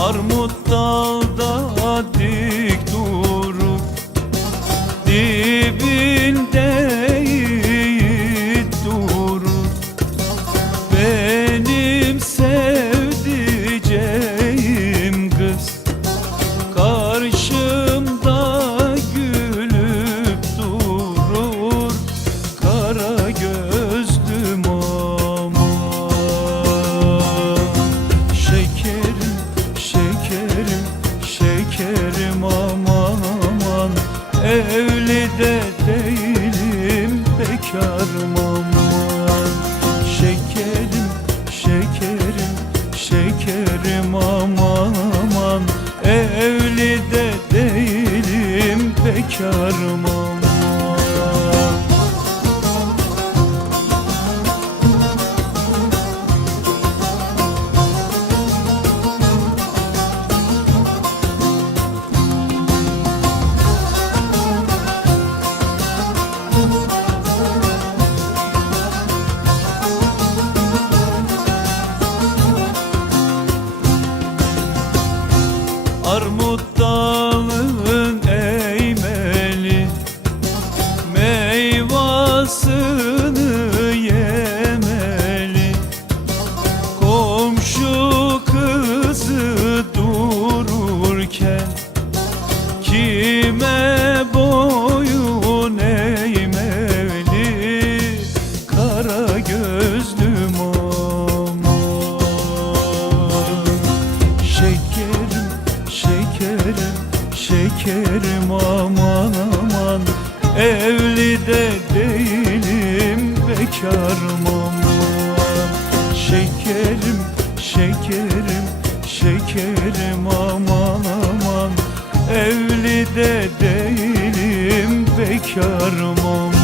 Armut dağda aman Evli de değilim bekarım aman. Şekerim şekerim şekerim aman aman Evli de değilim bekarım aman. Armut dalın eğmeli Meyvasını şekerim, şekerim aman aman. Evli de değilim bekarım aman. Şekerim, şekerim, şekerim aman aman. Evli de değilim bekarım aman